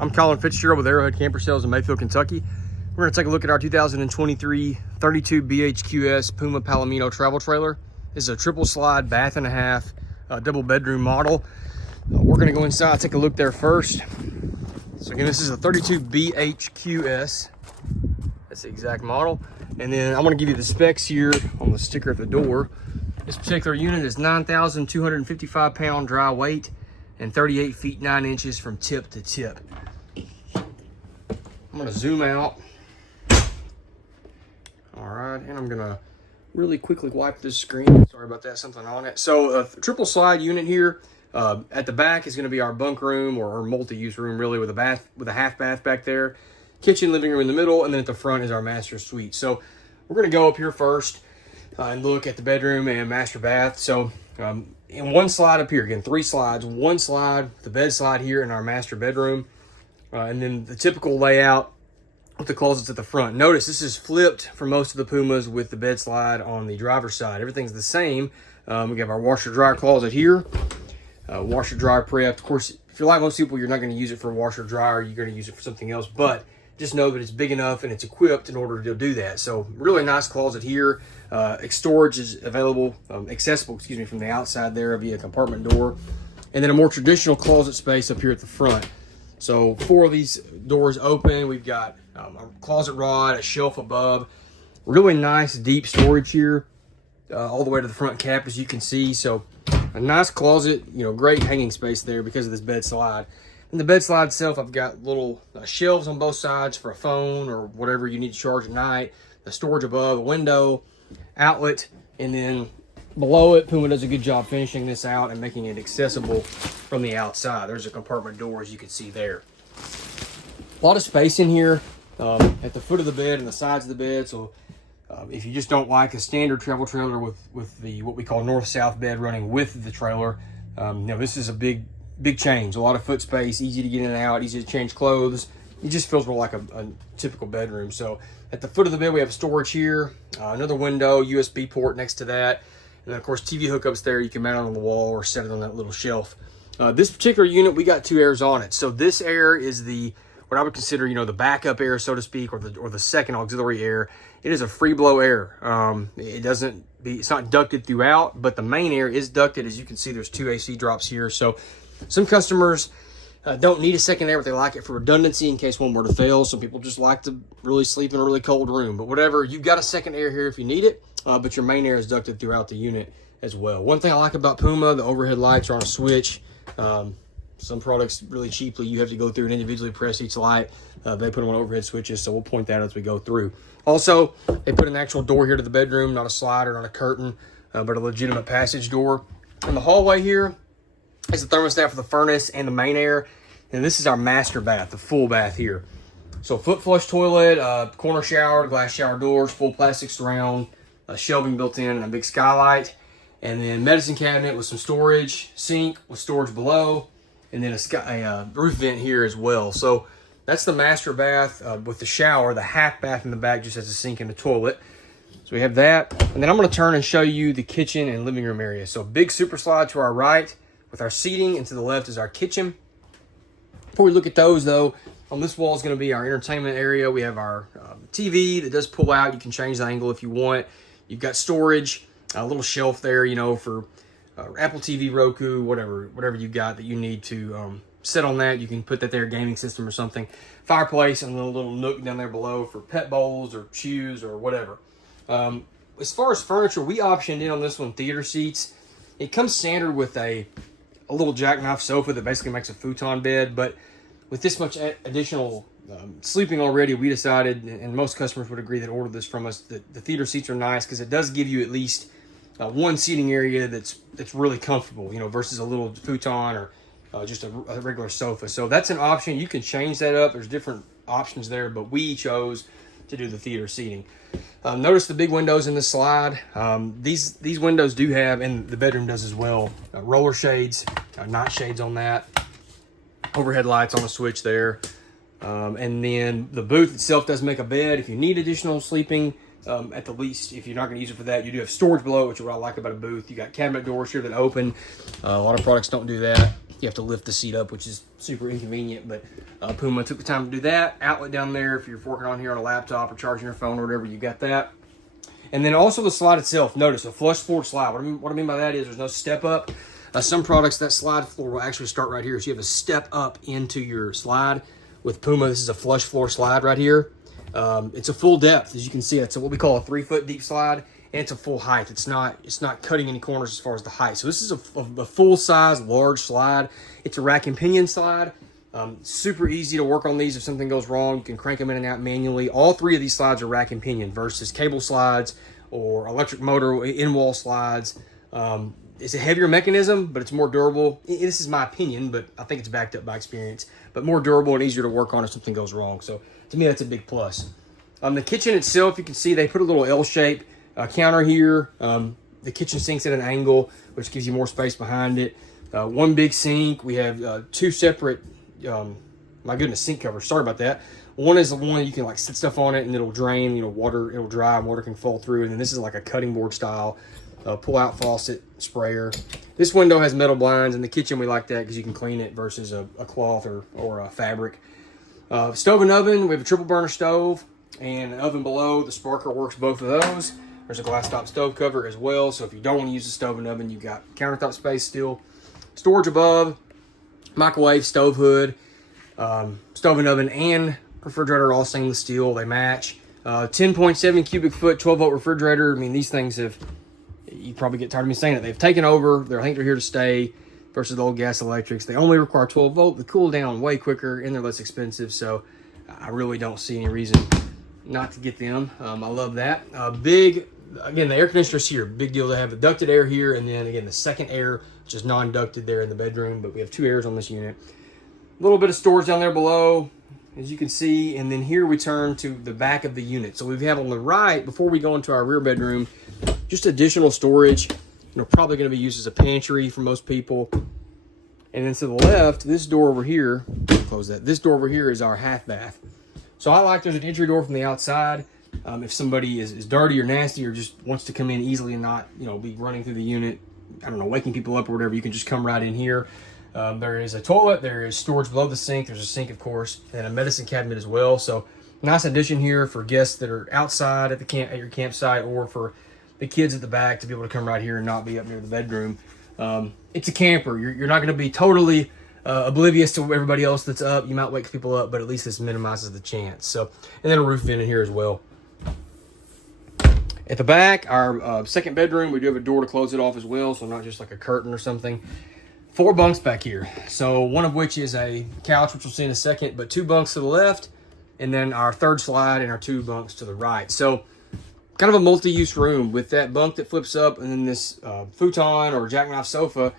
I'm Colin Fitzgerald with Arrowhead Camper Sales in Mayfield, Kentucky. We're going to take a look at our 2023 32 BHQS Puma Palomino travel trailer. This is a triple slide, bath and a half, double bedroom model. We're going to go inside, take a look there first. So again, this is a 32 BHQS. That's the exact model. And then I'm going to give you the specs here on the sticker at the door. This particular unit is 9,255 pound dry weight and 38 feet 9 inches from tip to tip. I'm going to zoom out. All right, and I'm going to really quickly wipe this screen. Sorry about that, something on it. So a triple slide unit here. At the back is going to be our bunk room or multi-use room, really, with a bath, with a half bath back there. Kitchen, living room in the middle, and then at the front is our master suite. So we're going to go up here first and look at the bedroom and master bath. So in one slide up here, again, 3 slides, one slide, the bed slide here in our master bedroom, and then the typical layout with the closets at the front. Notice this is flipped for most of the Pumas with the bed slide on the driver's side. Everything's the same. We have our washer dryer closet here, washer dryer prep. Of course, if you're like most people, you're not going to use it for a washer dryer. You're going to use it for something else, but just know that it's big enough and it's equipped in order to do that. So really nice closet here. Storage is available, accessible, from the outside there via compartment door. And then a more traditional closet space up here at the front. So 4 of these doors open. We've got a closet rod, a shelf above. Really nice deep storage here, all the way to the front cap, as you can see. So a nice closet, great hanging space there because of this bed slide. And the bed slide itself, I've got little shelves on both sides for a phone or whatever you need to charge at night. The storage above, a window, outlet, and then below it, Puma does a good job finishing this out and making it accessible from the outside. There's a compartment door, as you can see there. A lot of space in here at the foot of the bed and the sides of the bed. So if you just don't like a standard travel trailer with the what we call north-south bed running with the trailer, this is a big change. A lot of foot space, easy to get in and out, easy to change clothes. It just feels more like a typical bedroom. So at the foot of the bed, we have storage here, another window, USB port next to that. And then, of course, TV hookups there. You can mount it on the wall or set it on that little shelf. This particular unit, we got 2 airs on it. So this air is what I would consider, the backup air, so to speak, or the second auxiliary air. It is a free blow air. It's not ducted throughout, but the main air is ducted. As you can see, there's 2 AC drops here. So some customers don't need a second air, but they like it for redundancy in case one were to fail. Some people just like to really sleep in a really cold room. But whatever, you've got a second air here if you need it, but your main air is ducted throughout the unit as well. One thing I like about Puma, the overhead lights are on a switch. Some products really cheaply, you have to go through and individually press each light. They put them on overhead switches, so we'll point that out as we go through. Also, they put an actual door here to the bedroom, not a slider, not a curtain, but a legitimate passage door. In the hallway here is the thermostat for the furnace and the main air. And this is our master bath, the full bath here. So foot flush toilet, corner shower, glass shower doors, full plastic surround, shelving built in, and a big skylight. And then medicine cabinet with some storage, sink with storage below, and then a roof vent here as well. So that's the master bath with the shower. The half bath in the back just has a sink and a toilet. So we have that. And then I'm going to turn and show you the kitchen and living room area. So big super slide to our right with our seating, and to the left is our kitchen. Before we look at those, though, on this wall is going to be our entertainment area. We have our TV that does pull out. You can change the angle if you want. You've got storage, a little shelf there, for Apple TV, Roku, whatever you got that you need to sit on that. You can put that there, gaming system or something. Fireplace and a little nook down there below for pet bowls or shoes or whatever. As far as furniture, we optioned in on this one theater seats. It comes standard with a little jackknife sofa that basically makes a futon bed, but with this much additional sleeping already, we decided, and most customers would agree that ordered this from us, that the theater seats are nice because it does give you at least one seating area that's really comfortable, versus a little futon or just a regular sofa. So that's an option. You can change that up. There's different options there, but we chose to do the theater seating. Notice the big windows in the slide. These windows do have, and the bedroom does as well, roller shades, night shades on that, overhead lights on the switch there. And then the booth itself does make a bed if you need additional sleeping at the least. If you're not going to use it for that, you do have storage below, which is what I like about a booth. You got cabinet doors here that open. A lot of products don't do that. You have to lift the seat up, which is super inconvenient, but Puma took the time to do that. Outlet down there if you're working on here on a laptop or charging your phone or whatever, you got that. And then also the slide itself. Notice a flush floor slide. What I mean by that is there's no step up. Some products, that slide floor will actually start right here. So you have a step up into your slide. With Puma, this is a flush floor slide right here. It's a full depth, as you can see. It's what we call a 3-foot deep slide, and it's a full height. It's not cutting any corners as far as the height. So this is a full size, large slide. It's a rack and pinion slide. Super easy to work on these. If something goes wrong, you can crank them in and out manually. All 3 of these slides are rack and pinion versus cable slides or electric motor in-wall slides. It's a heavier mechanism, but it's more durable. This is my opinion, but I think it's backed up by experience. But more durable and easier to work on if something goes wrong. So to me, that's a big plus. The kitchen itself, you can see they put a little L-shape counter here. The kitchen sink's at an angle, which gives you more space behind it. One big sink. We have 2 separate, my goodness, sink covers. Sorry about that. One is the one you can like sit stuff on it and it'll drain, you know, water, it'll dry and water can fall through. And then this is like a cutting board style pull-out faucet sprayer. This window has metal blinds. In the kitchen, we like that because you can clean it versus a cloth or a fabric. Stove and oven. We have a triple burner stove and an oven below. The sparker works both of those. There's a glass top stove cover as well. So if you don't want to use the stove and oven, you've got countertop space still. Storage above, microwave, stove hood, stove and oven, and refrigerator, all stainless steel. They match. 10.7 cubic foot, 12-volt refrigerator. I mean, these things have, you probably get tired of me saying it, they've taken over. I think they're here to stay versus the old gas electrics. They only require 12-volt. They cool down way quicker, and they're less expensive. So I really don't see any reason not to get them. I love that. Big, again, the air conditioner's here. Big deal to have the ducted air here, and then, again, the second air, which is non-ducted there in the bedroom. But we have 2 airs on this unit. A little bit of storage down there below, as you can see. And then here we turn to the back of the unit. So we have on the right, before we go into our rear bedroom, just additional storage, probably going to be used as a pantry for most people. And then to the left, this door over here, close that. This door over here is our half bath. So I like there's an entry door from the outside. If somebody is dirty or nasty or just wants to come in easily and not, be running through the unit, I don't know, waking people up or whatever, you can just come right in here. There is a toilet, there is storage below the sink, there's a sink, of course, and a medicine cabinet as well. So nice addition here for guests that are outside at your campsite, or for the kids at the back to be able to come right here and not be up near the bedroom. It's a camper. You're not going to be totally oblivious to everybody else that's up. You might wake people up, but at least this minimizes the chance. So, and then a roof vent in here as well. At the back, our second bedroom, we do have a door to close it off as well, so not just like a curtain or something. 4 bunks back here. So one of which is a couch, which we'll see in a second, but 2 bunks to the left, and then our third slide and our 2 bunks to the right. So kind of a multi-use room with that bunk that flips up, and then this futon or jackknife sofa.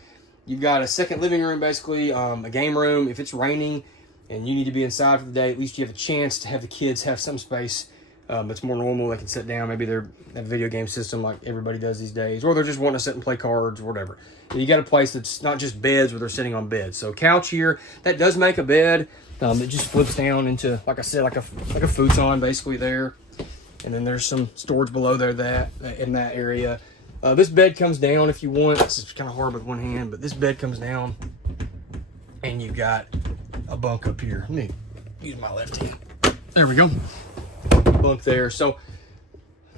You've got a second living room, basically, a game room. If it's raining and you need to be inside for the day, at least you have a chance to have the kids have some space that's more normal. They can sit down. Maybe they're at a video game system like everybody does these days, or they're just wanting to sit and play cards or whatever. And you got a place that's not just beds where they're sitting on beds. So couch here, that does make a bed. It just flips down into, like I said, like a futon basically there. And then there's some storage below there in that area. This bed comes down if you want. It's kind of hard with one hand, but this bed comes down, and you've got a bunk up here. Let me use my left hand. There we go. Bunk there. So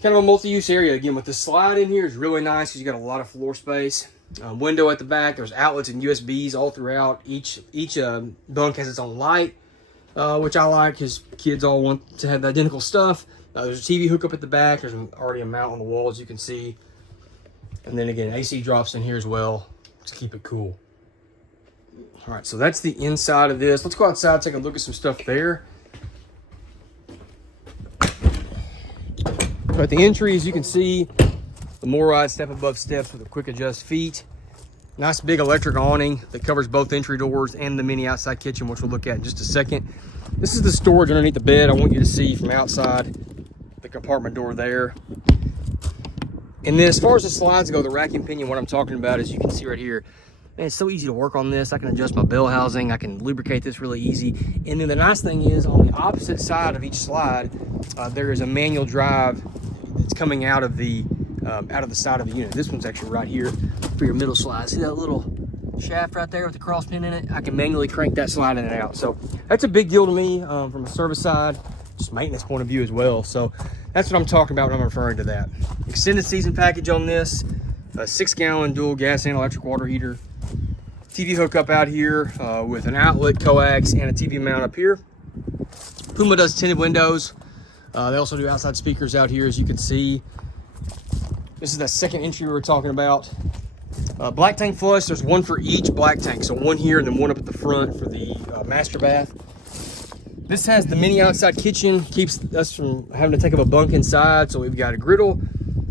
kind of a multi-use area. Again, with the slide in here is really nice because you got a lot of floor space. Window at the back. There's outlets and USBs all throughout. Each bunk has its own light, which I like because kids all want to have the identical stuff. There's a TV hookup at the back. There's already a mount on the wall, as you can see. And then again, AC drops in here as well to keep it cool. All right, so that's the inside of this. Let's go outside, take a look at some stuff there. So at the entry, as you can see, the MORryde step above steps with a quick adjust feet. Nice big electric awning that covers both entry doors and the mini outside kitchen, which we'll look at in just a second. This is the storage underneath the bed. I want you to see from outside the compartment door there. And then as far as the slides go, the rack and pinion, what I'm talking about is you can see right here, man, it's so easy to work on this. I can adjust my bell housing. I can lubricate this really easy. And then the nice thing is on the opposite side of each slide, there is a manual drive that's coming out of the side of the unit. This one's actually right here for your middle slide. See that little shaft right there with the cross pin in it? I can manually crank that slide in and out. So that's a big deal to me from a service side, just maintenance point of view as well. So that's what I'm talking about when I'm referring to that. Extended season package on this, a 6-gallon dual gas and electric water heater. TV hookup out here with an outlet, coax, and a TV mount up here. Puma does tinted windows. They also do outside speakers out here, as you can see. This is that second entry we were talking about. Black tank flush, there's one for each black tank. So one here and then one up at the front for the master bath. This has the mini outside kitchen, keeps us from having to take up a bunk inside. So we've got a griddle,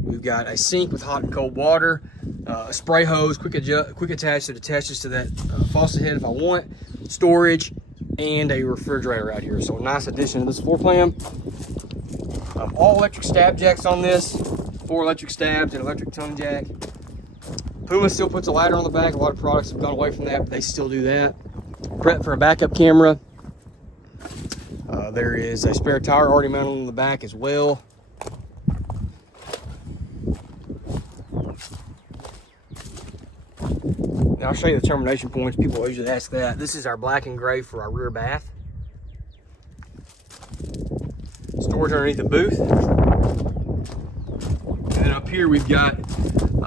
we've got a sink with hot and cold water, a spray hose, quick attach that attaches to that faucet head if I want, storage, and a refrigerator out here. So a nice addition to this floor plan. All electric stab jacks on this, 4 electric stabs and electric tongue jack. Puma still puts a ladder on the back. A lot of products have gone away from that, but they still do that. Prep for a backup camera. There is a spare tire already mounted on the back as well. Now I'll show you the termination points. People usually ask that. This is our black and gray for our rear bath. Storage underneath the booth. And then up here we've got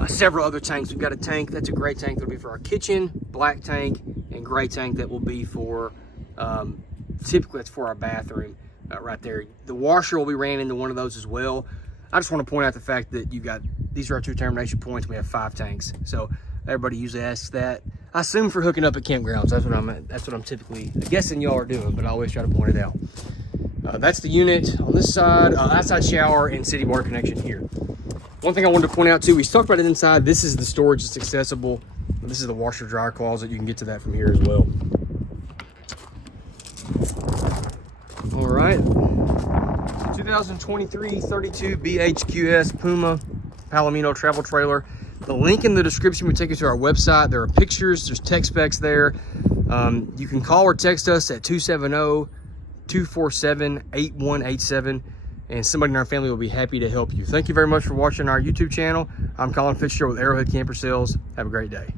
several other tanks. We've got a tank, that's a gray tank that'll be for our kitchen, black tank, and gray tank that will be for, typically it's for our bathroom right there. The washer will be ran into one of those as well. I just want to point out the fact that these are our 2 termination points. We have 5 tanks. So everybody usually asks that. I assume for hooking up at campgrounds. That's what I'm typically guessing y'all are doing, but I always try to point it out. That's the unit on this side, outside shower and city water connection here. One thing I wanted to point out too, we talked about it inside. This is the storage that's accessible. This is the washer dryer closet. You can get to that from here as well. All right. 2023 32 BHQS Puma Palomino travel trailer. The link in the description will take you to our website. There are pictures, there's tech specs there. You can call or text us at 270-247-8187. And somebody in our family will be happy to help you. Thank you very much for watching our YouTube channel. I'm Colin Fitzgerald with Arrowhead Camper Sales. Have a great day.